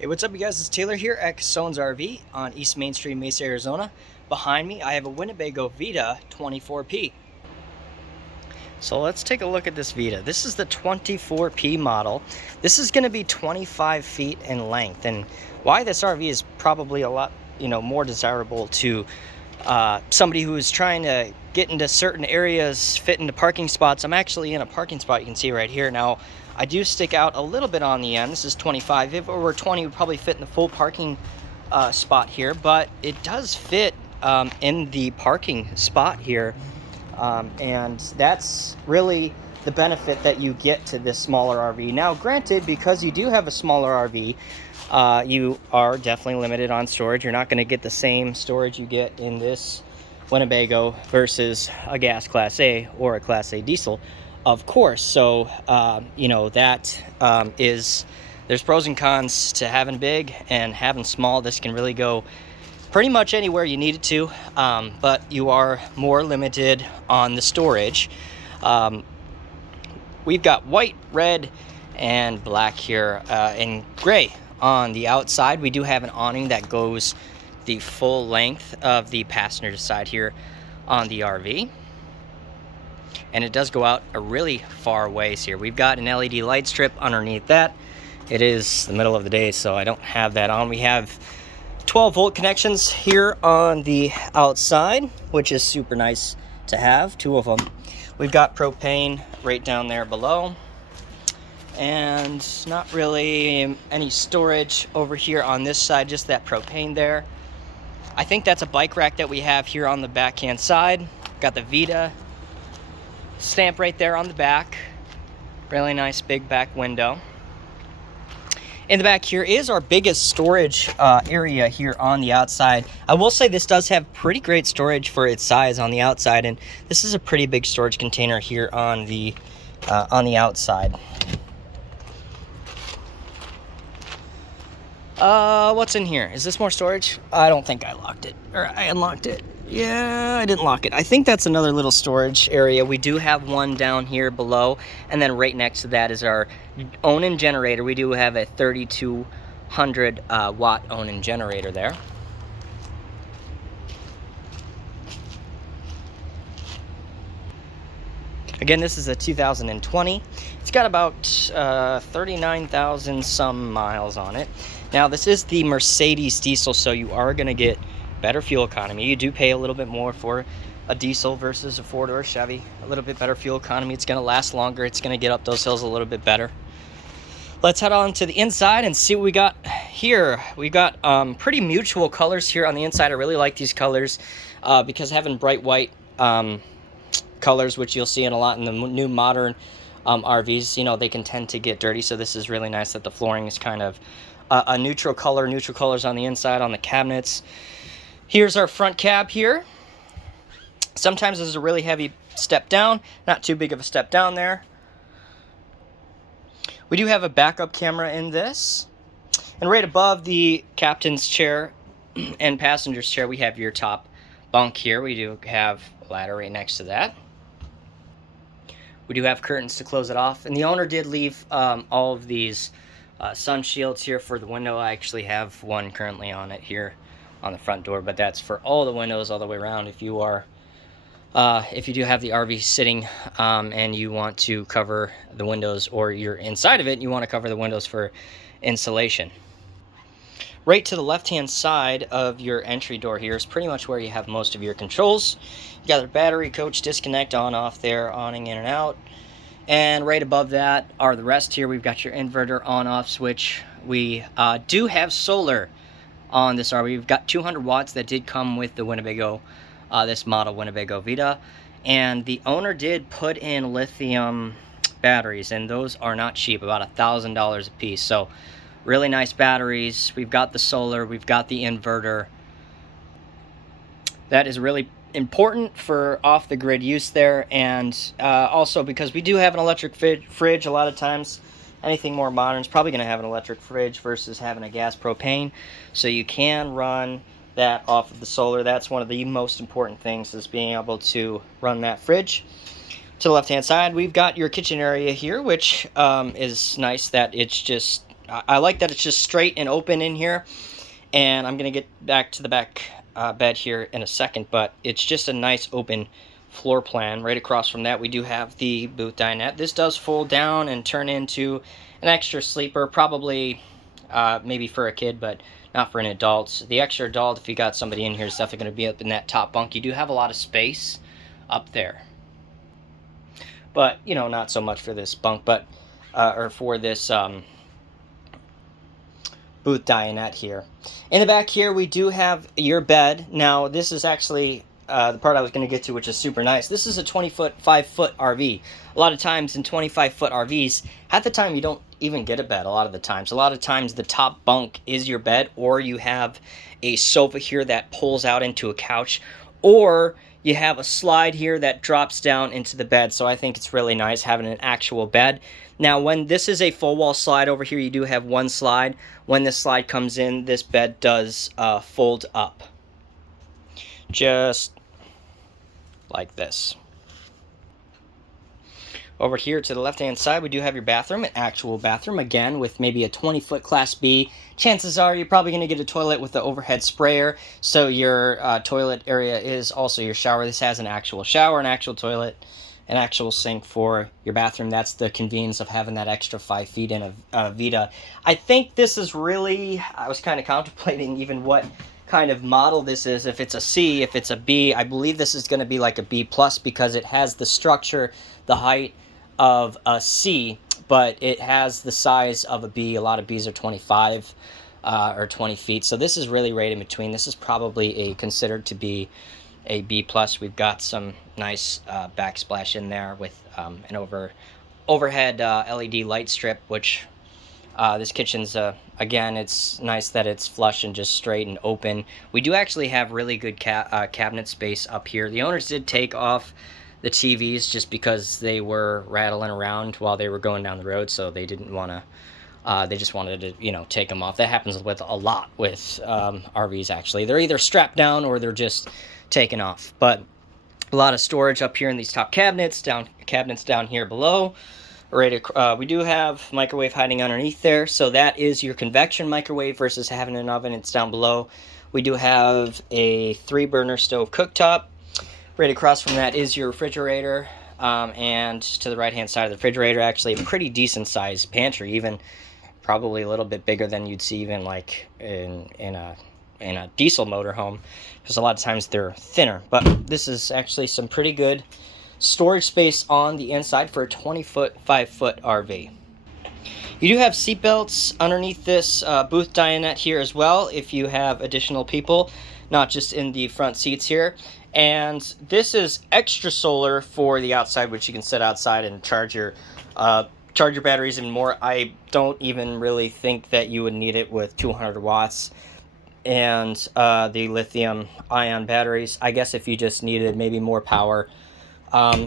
Hey, what's up, you guys? It's Taylor here at Casone's RV on East Main Street, Mesa, Arizona. Behind me, I have a Winnebago Vita 24P. So let's take a look at this Vita. This is the 24P model. This is going to be 25 feet in length, and why this RV is probably a lot, more desirable to somebody who is trying to get into certain areas, fit into parking spots. I'm actually in a parking spot you can see right here. Now, I do stick out a little bit on the end. This is 25. If it were 20, it would probably fit in the full parking spot here, but it does fit in the parking spot here. And that's really the benefit that you get to this smaller RV. Now, granted, because you do have a smaller RV, you are definitely limited on storage. You're not going to get the same storage you get in this Winnebago versus a gas Class A or a Class A diesel, of course. So, there's pros and cons to having big and having small. This can really go pretty much anywhere you need it to, but you are more limited on the storage. We've got white, red, and black here, and gray on the outside. We do have an awning that goes the full length of the passenger side here on the RV, and it does go out a really far ways here. We've got an LED light strip underneath that. It is the middle of the day, so I don't have that on. We have 12-volt connections here on the outside, which is super nice to have, 2 of them. We've got propane right down there below, and not really any storage over here on this side, just that propane there. I think that's a bike rack that we have here on the backhand side. Got the Vita stamp right there on the back. Really nice big back window. In the back here is our biggest storage area here on the outside. I will say this does have pretty great storage for its size on the outside, and this is a pretty big storage container here on the outside. What's in here? Is this more storage? I don't think I locked it, or I unlocked it. Yeah, I didn't lock it. I think that's another little storage area. We do have one down here below, and then right next to that is our Onan generator. We do have a 3200 watt Onan generator there. Again, this is a 2020. It's got about 39,000 some miles on it. Now, this is the Mercedes diesel, so you are going to get better fuel economy. You do pay a little bit more for a diesel versus a Ford or a Chevy. A little bit better fuel economy. It's going to last longer. It's going to get up those hills a little bit better. Let's head on to the inside and see what we got here. We got pretty mutual colors here on the inside. I really like these colors because having bright white colors, which you'll see in a lot in the new modern RVs, they can tend to get dirty. So this is really nice that the flooring is kind of a neutral color. Neutral colors on the inside, on the cabinets. Here's our front cab here. Sometimes this is a really heavy step down, not too big of a step down there. We do have a backup camera in this. And right above the captain's chair and passenger's chair, we have your top bunk here. We do have a ladder right next to that. We do have curtains to close it off. And the owner did leave all of these sun shields here for the window. I actually have one currently on it here on the front door, but that's for all the windows all the way around. If you are if you do have the RV sitting and you want to cover the windows, or you're inside of it and you want to cover the windows for insulation. Right to the left hand side of your entry door here is pretty much where you have most of your controls. You got your battery, coach disconnect, on off there, awning in and out. And right above that are the rest here. We've got your inverter on off switch. We do have solar on this RV. We've got 200 watts that did come with the Winnebago, this model Winnebago Vita, and the owner did put in lithium batteries, and those are not cheap, about $1,000 a piece. So really nice batteries. We've got the solar, we've got the inverter. That is really important for off the grid use there, and also because we do have an electric fridge. A lot of times anything more modern is probably going to have an electric fridge versus having a gas propane, so you can run that off of the solar. That's one of the most important things, is being able to run that fridge. To the left hand side, we've got your kitchen area here, which is nice that it's just I like that it's just straight and open in here. And I'm going to get back to the back bed here in a second, but it's just a nice open floor plan. Right across from that, we do have the booth dinette. This does fold down and turn into an extra sleeper, probably maybe for a kid, but not for an adult. The extra adult, if you got somebody in here, is definitely going to be up in that top bunk. You do have a lot of space up there, but you know, not so much for this bunk, but or for this booth dinette here. In the back here, we do have your bed. Now, this is actually the part I was going to get to, which is super nice. This is a 25-foot RV. A lot of times in 25-foot RVs, half the time you don't even get a bed. A lot of times the top bunk is your bed, or you have a sofa here that pulls out into a couch, or you have a slide here that drops down into the bed. So I think it's really nice having an actual bed. Now, when this is a full wall slide over here, you do have one slide. When this slide comes in, this bed does fold up. Just like this. Over here to the left-hand side, we do have your bathroom, an actual bathroom, again, with maybe a 20-foot Class B. Chances are you're probably going to get a toilet with the overhead sprayer, so your toilet area is also your shower. This has an actual shower, an actual toilet, an actual sink for your bathroom. That's the convenience of having that extra 5 feet in a Vita. I think this is really, I was kind of contemplating even what kind of model this is, if it's a C, if it's a B. I believe this is going to be like a B plus because it has the structure, the height of a C, but it has the size of a B. A lot of Bs are 25 or 20 feet, so this is really right in between. This is probably considered to be a B plus. We've got some nice backsplash in there with an overhead LED light strip, which this kitchen's again, it's nice that it's flush and just straight and open. We do actually have really good cabinet space up here. The owners did take off the TVs just because they were rattling around while they were going down the road, so they didn't want to, they just wanted to, you know, take them off. That happens with a lot with RVs, actually. They're either strapped down or they're just taken off. But a lot of storage up here in these top cabinets, cabinets down here below. We do have microwave hiding underneath there, so that is your convection microwave versus having an oven. It's down below. We do have a 3-burner stove cooktop. Right across from that is your refrigerator, and to the right-hand side of the refrigerator, actually a pretty decent-sized pantry, even probably a little bit bigger than you'd see even like in a diesel motorhome, because a lot of times they're thinner. But this is actually some pretty good storage space on the inside for a 20-foot, 5-foot RV. You do have seat belts underneath this booth dinette here as well if you have additional people, not just in the front seats here. And this is extra solar for the outside, which you can sit outside and charge your batteries even more. I don't even really think that you would need it with 200 watts and the lithium ion batteries. I guess if you just needed maybe more power,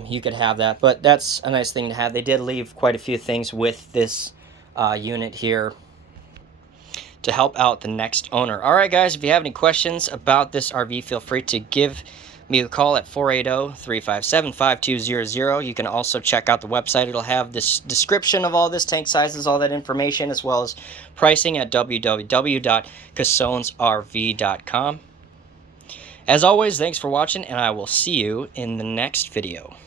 you could have that, but that's a nice thing to have. They did leave quite a few things with this unit here to help out the next owner. All right, guys, if you have any questions about this RV, feel free to give me a call at 480-357-5200. You can also check out the website. It'll have this description of all this, tank sizes, all that information, as well as pricing at www.casonesrv.com. As always, thanks for watching, and I will see you in the next video.